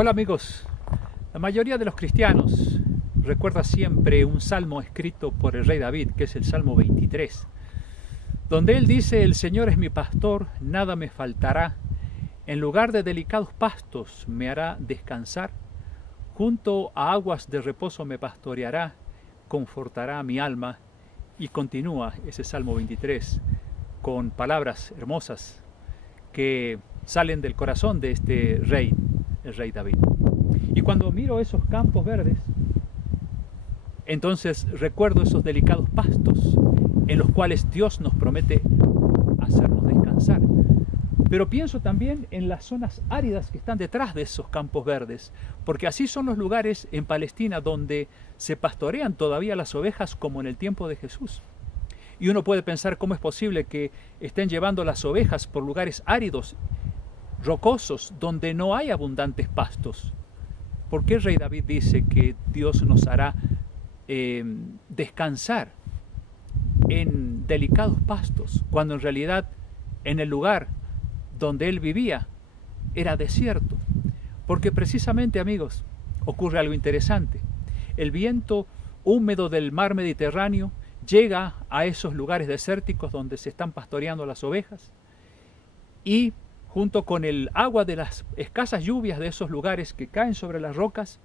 Hola amigos, la mayoría de los cristianos recuerda siempre un salmo escrito por el rey David, que es el Salmo 23, donde él dice: el Señor es mi pastor, nada me faltará, en lugar de delicados pastos me hará descansar, junto a aguas de reposo me pastoreará, confortará mi alma. Y continúa ese Salmo 23 con palabras hermosas que salen del corazón de este rey, el rey David. Y cuando miro esos campos verdes, entonces recuerdo esos delicados pastos en los cuales Dios nos promete hacernos descansar. Pero pienso también en las zonas áridas que están detrás de esos campos verdes, porque así son los lugares en Palestina donde se pastorean todavía las ovejas como en el tiempo de Jesús. Y uno puede pensar cómo es posible que estén llevando las ovejas por lugares áridos, rocosos, donde no hay abundantes pastos. ¿Por qué el rey David dice que Dios nos hará descansar en delicados pastos, cuando en realidad en el lugar donde él vivía era desierto? Porque precisamente, amigos, ocurre algo interesante. El viento húmedo del mar Mediterráneo llega a esos lugares desérticos donde se están pastoreando las ovejas, y junto con el agua de las escasas lluvias de esos lugares que caen sobre las rocas,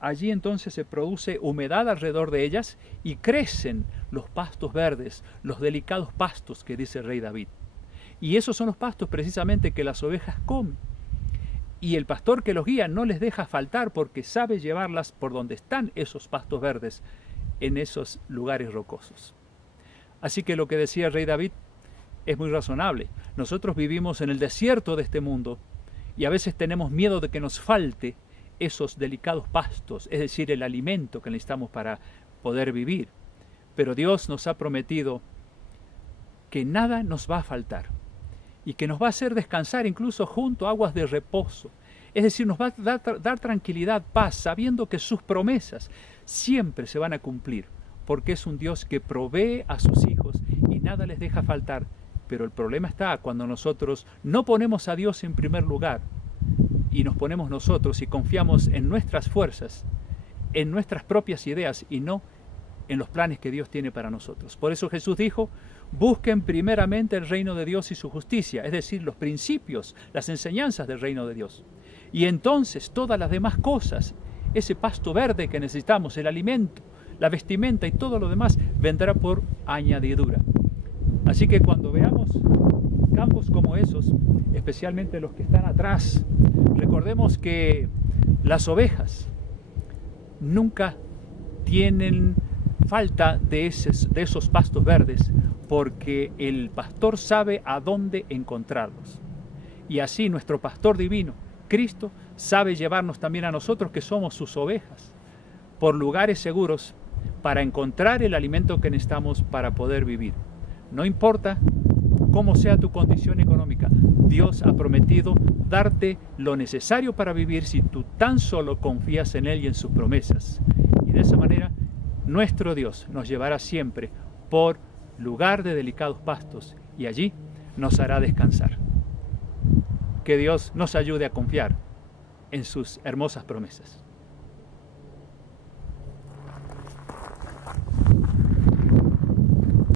allí entonces se produce humedad alrededor de ellas y crecen los pastos verdes, los delicados pastos que dice el rey David. Y esos son los pastos precisamente que las ovejas comen. Y el pastor que los guía no les deja faltar, porque sabe llevarlas por donde están esos pastos verdes, en esos lugares rocosos. Así que lo que decía el rey David es muy razonable. Nosotros vivimos en el desierto de este mundo y a veces tenemos miedo de que nos falte esos delicados pastos, es decir, el alimento que necesitamos para poder vivir. Pero Dios nos ha prometido que nada nos va a faltar y que nos va a hacer descansar incluso junto a aguas de reposo. Es decir, nos va a dar tranquilidad, paz, sabiendo que sus promesas siempre se van a cumplir, porque es un Dios que provee a sus hijos y nada les deja faltar. Pero el problema está cuando nosotros no ponemos a Dios en primer lugar y nos ponemos nosotros y confiamos en nuestras fuerzas, en nuestras propias ideas y no en los planes que Dios tiene para nosotros. Por eso Jesús dijo: busquen primeramente el reino de Dios y su justicia, es decir, los principios, las enseñanzas del reino de Dios. Y entonces todas las demás cosas, ese pasto verde que necesitamos, el alimento, la vestimenta y todo lo demás, vendrá por añadidura. Así que cuando veamos campos como esos, especialmente los que están atrás, recordemos que las ovejas nunca tienen falta de esos pastos verdes, porque el pastor sabe a dónde encontrarlos. Y así nuestro pastor divino, Cristo, sabe llevarnos también a nosotros, que somos sus ovejas, por lugares seguros para encontrar el alimento que necesitamos para poder vivir. No importa cómo sea tu condición económica, Dios ha prometido darte lo necesario para vivir si tú tan solo confías en Él y en sus promesas. Y de esa manera, nuestro Dios nos llevará siempre por lugar de delicados pastos y allí nos hará descansar. Que Dios nos ayude a confiar en sus hermosas promesas.